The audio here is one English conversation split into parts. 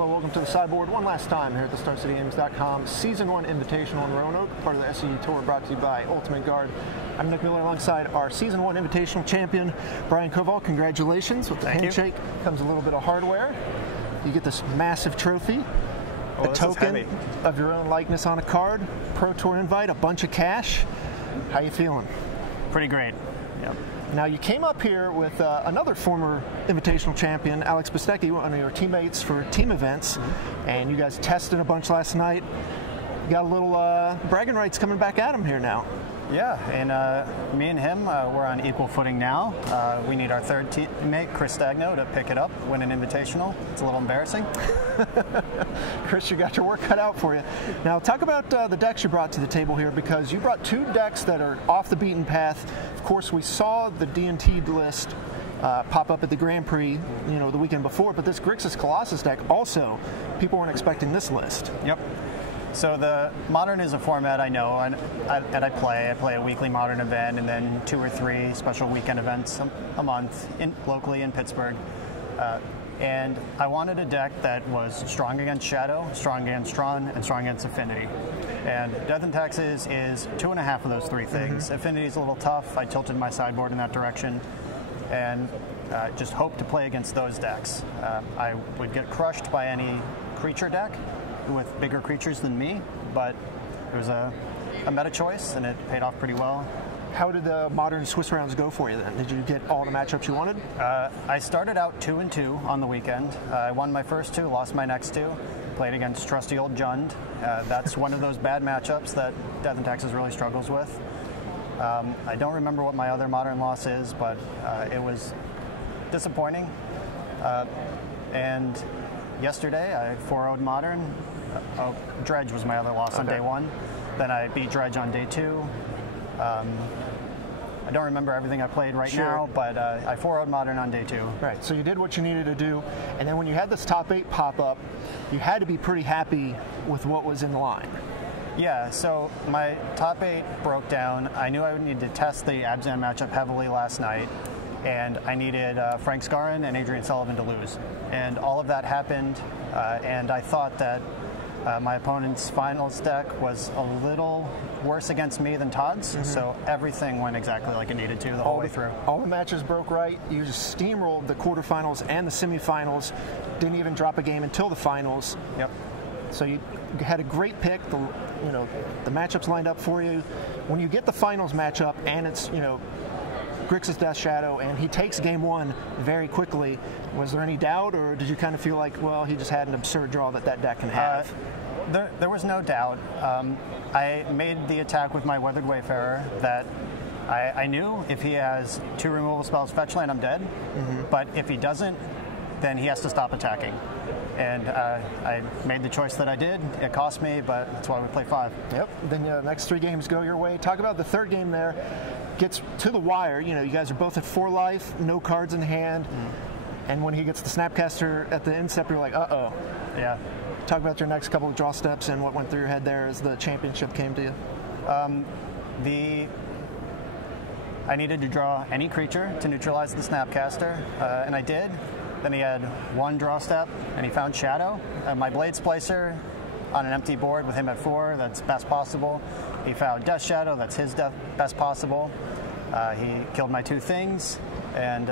Hello, welcome to the sideboard one last time here at the StarCityGames.com Season 1 Invitational in Roanoke, part of the SCG Tour, brought to you by Ultimate Guard. I'm Nick Miller alongside our Season 1 Invitational champion, Brian Coval. Congratulations. With the handshake comes a little bit of hardware. You get this massive trophy, a token of your own likeness on a card, Pro Tour invite, a bunch of cash. How you feeling? Pretty great. Yep. Now, you came up here with another former Invitational champion, Alex Bistecki, one of your teammates for team events, and you guys tested a bunch last night. You got a little bragging rights coming back at him here now. Yeah, and me and him, we're on equal footing now. We need our third teammate, Chris Stagno, to pick it up, win an Invitational. It's a little embarrassing. Chris, you got your work cut out for you. Now, talk about the decks you brought to the table here, because you brought two decks that are off the beaten path. Of course, we saw the D&T list pop up at the Grand Prix, the weekend before, but this Grixis Colossus deck also, people weren't expecting this list. Yep. So the Modern is a format I know, and I play a weekly Modern event and then 2 or 3 special weekend events a month locally in Pittsburgh. And I wanted a deck that was strong against Shadow, strong against Tron, and strong against Affinity. And Death and Taxes is 2.5 of those 3 things. Affinity is a little tough. I tilted my sideboard in that direction, and just hope to play against those decks. I would get crushed by any creature deck with bigger creatures than me, but it was a meta choice, and it paid off pretty well. How did the Modern Swiss rounds go for you then? Did you get all the matchups you wanted? I started out 2-2 on the weekend. I won my first 2, lost my next 2. Played against trusty old Jund. That's one of those bad matchups that Death and Taxes really struggles with. I don't remember what my other Modern loss is, but it was disappointing. And yesterday I 4-0'd Modern. Dredge was my other loss on day 1. Then I beat Dredge on day 2. I don't remember everything I played now, but I 4-0'd Modern on day 2. Right, so you did what you needed to do, and then when you had this top 8 pop up, you had to be pretty happy with what was in the line. Yeah, so my top 8 broke down. I knew I would need to test the Abzan matchup heavily last night, and I needed Frank Scarron and Adrian Sullivan to lose. And all of that happened, and I thought that my opponent's finals deck was a little worse against me than Todd's, so everything went exactly like it needed to the whole way through. All the matches broke right. You just steamrolled the quarterfinals and the semifinals. Didn't even drop a game until the finals. Yep. So you had a great pick. The matchups lined up for you. When you get the finals matchup and it's Grixis Death Shadow, and he takes game 1 very quickly, was there any doubt, or did you kind of feel like, well, he just had an absurd draw that deck can have? There was no doubt. I made the attack with my Weathered Wayfarer that I knew if he has 2 removal spells fetch land, I'm dead. But if he doesn't, then he has to stop attacking. And I made the choice that I did. It cost me, but that's why we play 5. Yep. Then the next 3 games go your way. Talk about the third game there. Gets to the wire. You guys are both at 4 life, no cards in hand. And when he gets the Snapcaster at the end step, you're like, uh-oh. Yeah. Talk about your next couple of draw steps and what went through your head there as the championship came to you. I needed to draw any creature to neutralize the Snapcaster, and I did. Then he had 1 draw step, and he found Shadow. My Blade Splicer on an empty board with him at 4, that's best possible. He found Death Shadow, that's his best possible. He killed my 2 things, and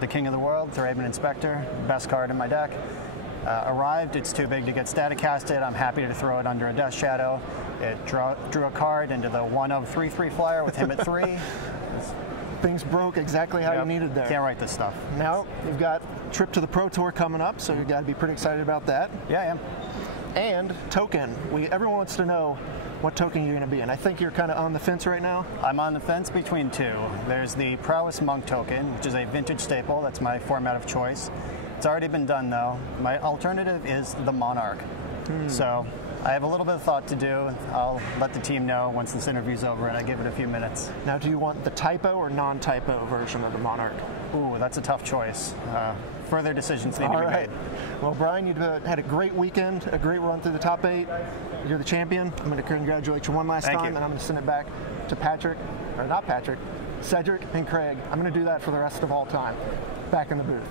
the King of the World, Thraben Inspector, best card in my deck. Arrived, it's too big to get static casted. I'm happy to throw it under a Death Shadow. It drew a card into the 1 of 3/3 flyer with him at 3. Things broke exactly how you needed there. Can't write this stuff. Now you've got trip to the Pro Tour coming up, so you've got to be pretty excited about that. Yeah, I am. And token. Everyone wants to know what token you're going to be in. I think you're kind of on the fence right now. I'm on the fence between 2. There's the Prowess Monk token, which is a vintage staple. That's my format of choice. It's already been done, though. My alternative is the Monarch. So I have a little bit of thought to do. I'll let the team know once this interview's over, and I give it a few minutes. Now, do you want the typo or non-typo version of the Monarch? Ooh, that's a tough choice. Further decisions need to be made. Well, Brian, you've had a great weekend, a great run through the top 8. You're the champion. I'm going to congratulate you one last time, and I'm going to send it back to Cedric and Craig. I'm going to do that for the rest of all time. Back in the booth.